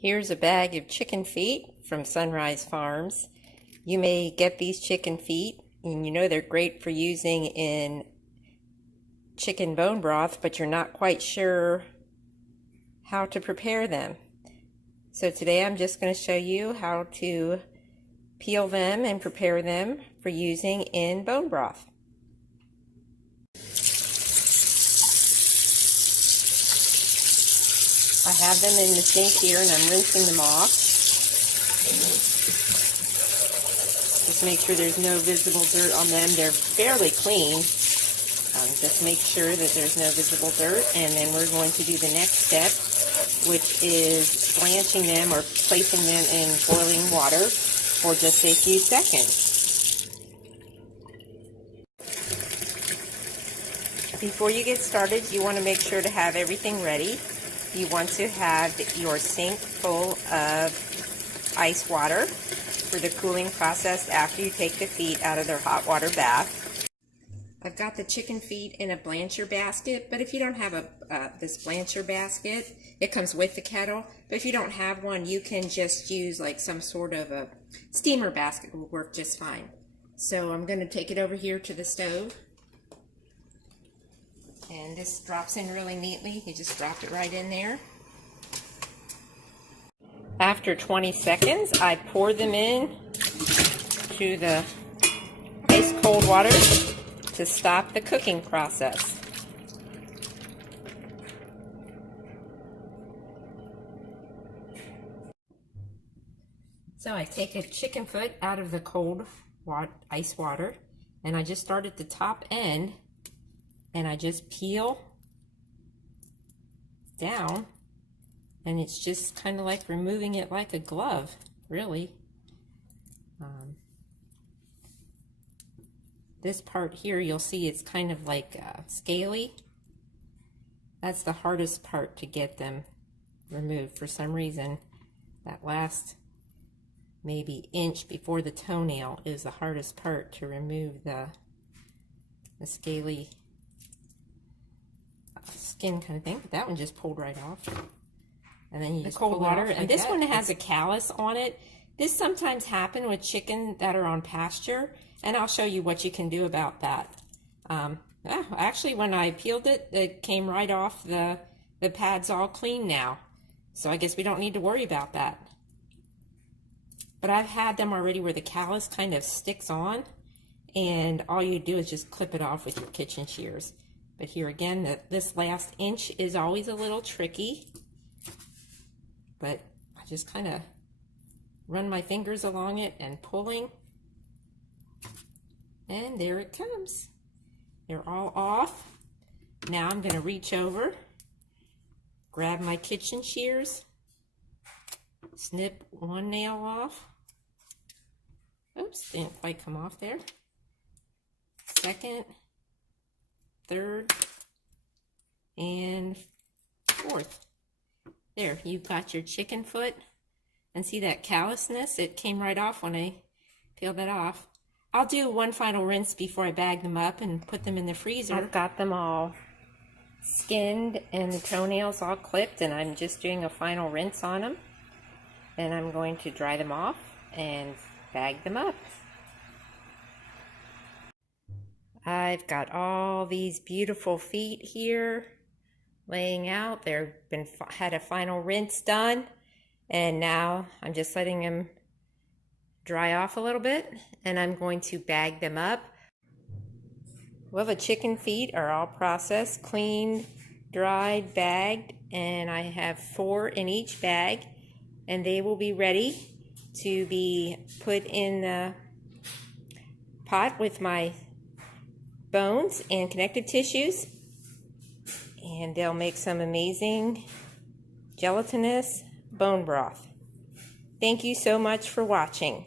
Here's a bag of chicken feet from Sonrise Farms. You may get these chicken feet, and you know they're great for using in chicken bone broth, but you're not quite sure how to prepare them. So today I'm just going to show you how to peel them and prepare them for using in bone broth. I have them in the sink here and I'm rinsing them off. Just make sure there's no visible dirt on them. They're fairly clean. Just make sure that there's no visible dirt, and then we're going to do the next step, which is blanching them or placing them in boiling water for just a few seconds. Before you get started, you want to make sure to have everything ready. You want to have your sink full of ice water for the cooling process after you take the feet out of their hot water bath. I've got the chicken feet in a blancher basket, but if you don't have this blancher basket, it comes with the kettle. But if you don't have one, you can just use like some sort of a steamer basket. Will work just fine. So I'm going to take it over here to the stove. And this drops in really neatly. You just drop it right in there. After 20 seconds, I pour them in to the ice cold water to stop the cooking process. So I take a chicken foot out of the cold ice water, and I just start at the top end, and I just peel down, and it's just kind of like removing it like a glove, really. This part here, you'll see it's kind of like scaly. That's the hardest part to get them removed. For some reason, that last maybe inch before the toenail is the hardest part to remove the scaly skin kind of thing. But that one just pulled right off. And then you just cold water. And this one has a callus on it. This sometimes happens with chicken that are on pasture. And I'll show you what you can do about that. Actually, when I peeled it, it came right off. The pad's all clean now. So I guess we don't need to worry about that. But I've had them already where the callus kind of sticks on. And all you do is just clip it off with your kitchen shears. But here again, this last inch is always a little tricky. But I just kind of run my fingers along it and pulling. And there it comes. They're all off. Now I'm going to reach over, grab my kitchen shears, snip one nail off. Oops, didn't quite come off there. Second, third, and fourth. There, you've got your chicken foot. And see that callousness? It came right off when I peeled that off. I'll do one final rinse before I bag them up and put them in the freezer. I've got them all skinned and the toenails all clipped, and I'm just doing a final rinse on them. Then I'm going to dry them off and bag them up. I've got all these beautiful feet here laying out. They've had a final rinse done, and now I'm just letting them dry off a little bit, and I'm going to bag them up. Well, the chicken feet are all processed, cleaned, dried, bagged, and I have 4 in each bag, and they will be ready to be put in the pot with my bones and connective tissues, and they'll make some amazing gelatinous bone broth. Thank you so much for watching.